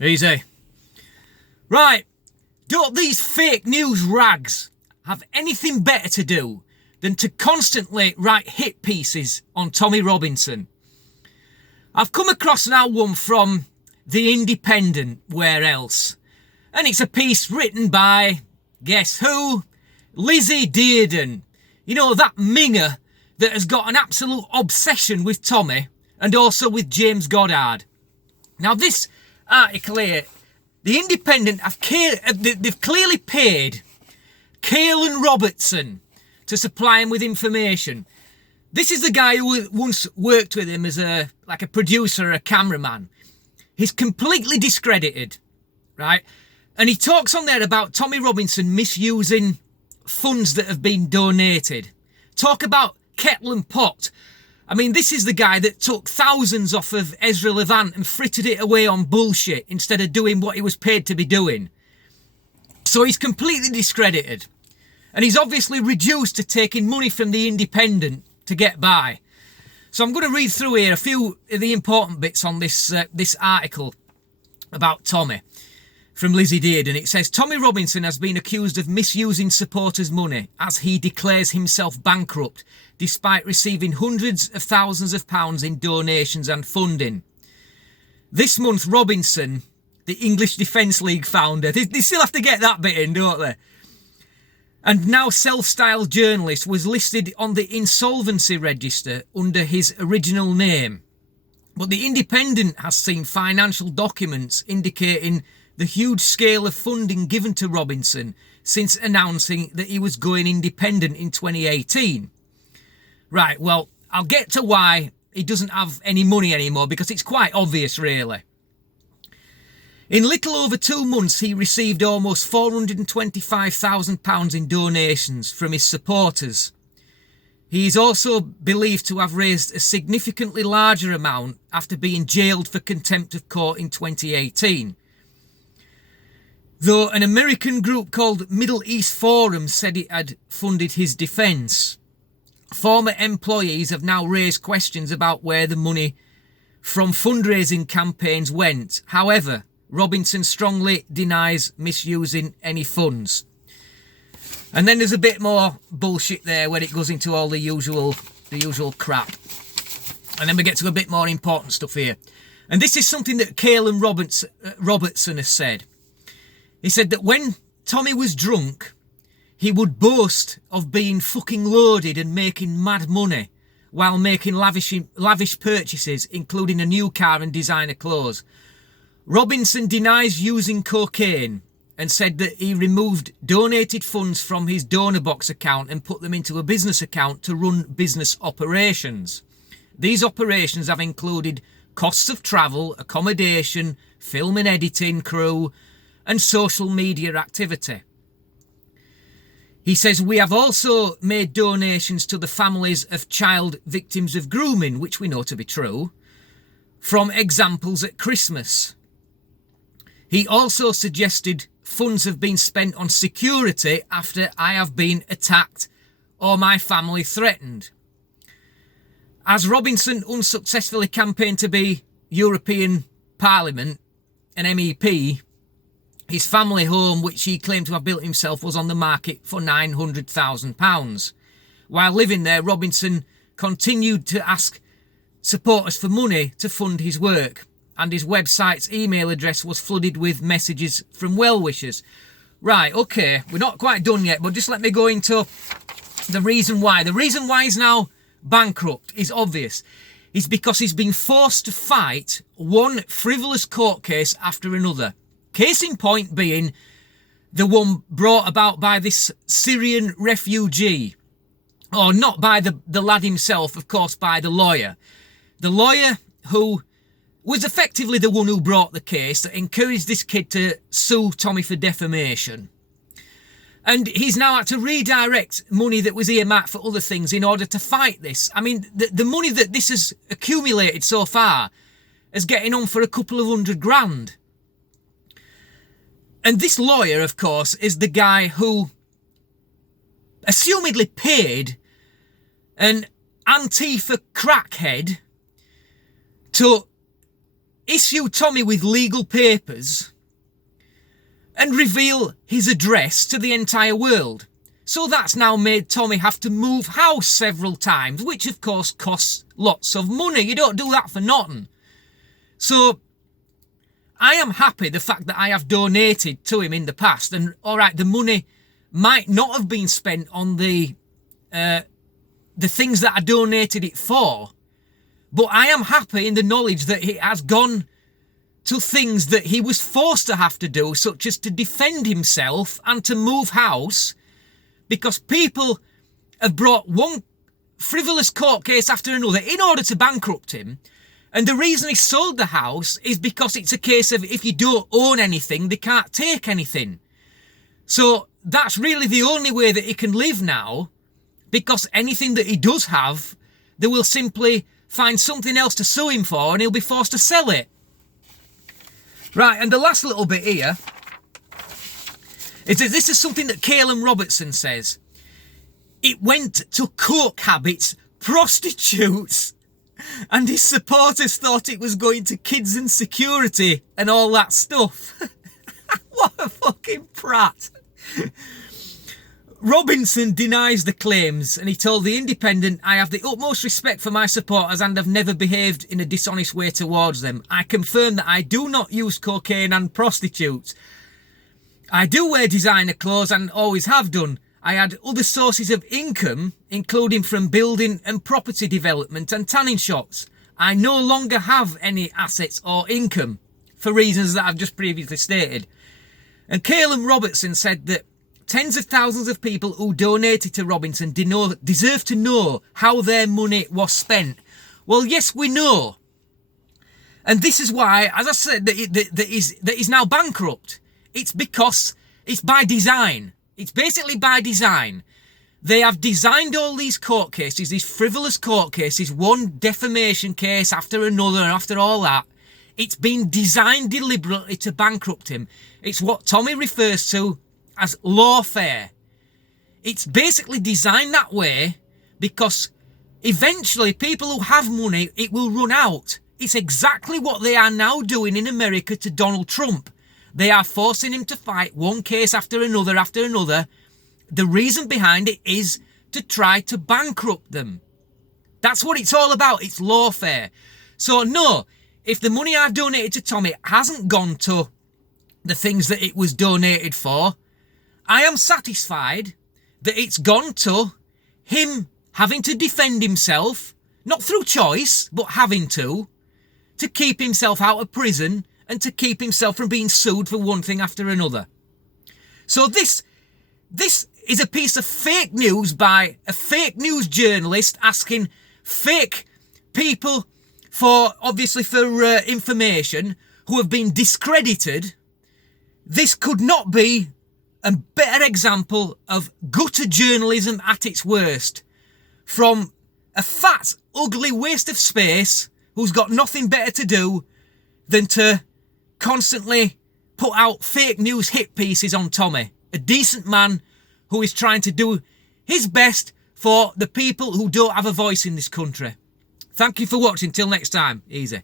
Easy. Right, don't these fake news rags have anything better to do than to constantly write hit pieces on Tommy Robinson? I've come across now one from The Independent, where else? And it's a piece written by, guess who? Lizzie Dearden. You know, that minger that has got an absolute obsession with Tommy and also with James Goddard. Now this article here, The Independent, they've clearly paid Caelan Robertson to supply him with information. This is the guy who once worked with him as a producer or a cameraman. He's completely discredited, right? And he talks on there about Tommy Robinson misusing funds that have been donated. Talk about kettle and pot. I mean, this is the guy that took thousands off of Ezra Levant and frittered it away on bullshit instead of doing what he was paid to be doing. So he's completely discredited. And he's obviously reduced to taking money from The Independent to get by. So I'm going to read through here a few of the important bits on this article about Tommy from Lizzie Dearden. It says, Tommy Robinson has been accused of misusing supporters' money as he declares himself bankrupt despite receiving hundreds of thousands of pounds in donations and funding. This month, Robinson, the English Defence League founder, they still have to get that bit in, don't they? And now self-styled journalist, was listed on the insolvency register under his original name. But The Independent has seen financial documents indicating the huge scale of funding given to Robinson since announcing that he was going independent in 2018. Right, well, I'll get to why he doesn't have any money anymore, because it's quite obvious, really. In little over 2 months, he received almost £425,000 in donations from his supporters. He is also believed to have raised a significantly larger amount after being jailed for contempt of court in 2018. Though an American group called Middle East Forum said it had funded his defence, former employees have now raised questions about where the money from fundraising campaigns went. However, Robinson strongly denies misusing any funds. And then there's a bit more bullshit there where it goes into all the usual crap. And then we get to a bit more important stuff here. And this is something that Caelan Robertson has said. He said that when Tommy was drunk, he would boast of being fucking loaded and making mad money while making lavish purchases, including a new car and designer clothes. Robinson denies using cocaine and said that he removed donated funds from his donor box account and put them into a business account to run business operations. These operations have included costs of travel, accommodation, film and editing crew, and social media activity. He says, we have also made donations to the families of child victims of grooming, which we know to be true, from examples at Christmas. He also suggested funds have been spent on security after I have been attacked or my family threatened. As Robinson unsuccessfully campaigned to be European Parliament, an MEP, his family home, which he claimed to have built himself, was on the market for £900,000. While living there, Robinson continued to ask supporters for money to fund his work, and his website's email address was flooded with messages from well-wishers. Right, okay, we're not quite done yet, but just let me go into the reason why. The reason why he's now bankrupt is obvious. It's because he's been forced to fight one frivolous court case after another. Case in point being the one brought about by this Syrian refugee. Or not by the lad himself, of course, by the lawyer. The lawyer who was effectively the one who brought the case that encouraged this kid to sue Tommy for defamation. And he's now had to redirect money that was earmarked for other things in order to fight this. I mean, the money that this has accumulated so far is getting on for a couple of £100,000. And this lawyer, of course, is the guy who assumedly paid an Antifa crackhead to issue Tommy with legal papers and reveal his address to the entire world. So that's now made Tommy have to move house several times, which of course costs lots of money. You don't do that for nothing. So I am happy the fact that I have donated to him in the past, and alright, the money might not have been spent on the things that I donated it for, but I am happy in the knowledge that it has gone to things that he was forced to have to do, such as to defend himself and to move house, because people have brought one frivolous court case after another in order to bankrupt him. And the reason he sold the house is because it's a case of if you don't own anything, they can't take anything. So that's really the only way that he can live now, because anything that he does have, they will simply find something else to sue him for and he'll be forced to sell it. Right, and the last little bit here is that this is something that Calum Robertson says. It went to coke habits, prostitutes, and his supporters thought it was going to kids and security and all that stuff. What a fucking prat. Robinson denies the claims, and he told The Independent, "I have the utmost respect for my supporters and have never behaved in a dishonest way towards them. I confirm that I do not use cocaine and prostitutes. I do wear designer clothes and always have done. I had other sources of income, including from building and property development and tanning shops. I no longer have any assets or income, for reasons that I've just previously stated." And Calum Robertson said that tens of thousands of people who donated to Robinson deserve to know how their money was spent. Well, yes, we know. And this is why, as I said, that he's now bankrupt. It's because it's by design. It's basically by design. They have designed all these court cases, these frivolous court cases, one defamation case after another, and after all that. It's been designed deliberately to bankrupt him. It's what Tommy refers to as lawfare. It's basically designed that way because eventually people who have money, it will run out. It's exactly what they are now doing in America to Donald Trump. They are forcing him to fight one case after another after another. The reason behind it is to try to bankrupt them. That's what it's all about. It's lawfare. So no, if the money I've donated to Tommy hasn't gone to the things that it was donated for, I am satisfied that it's gone to him having to defend himself, not through choice, but having to keep himself out of prison and to keep himself from being sued for one thing after another. So this is a piece of fake news by a fake news journalist asking fake people for information who have been discredited. This could not be a better example of gutter journalism at its worst, from a fat, ugly waste of space who's got nothing better to do than to constantly put out fake news hit pieces on Tommy, a decent man who is trying to do his best for the people who don't have a voice in this country. Thank you for watching. Till next time. Easy.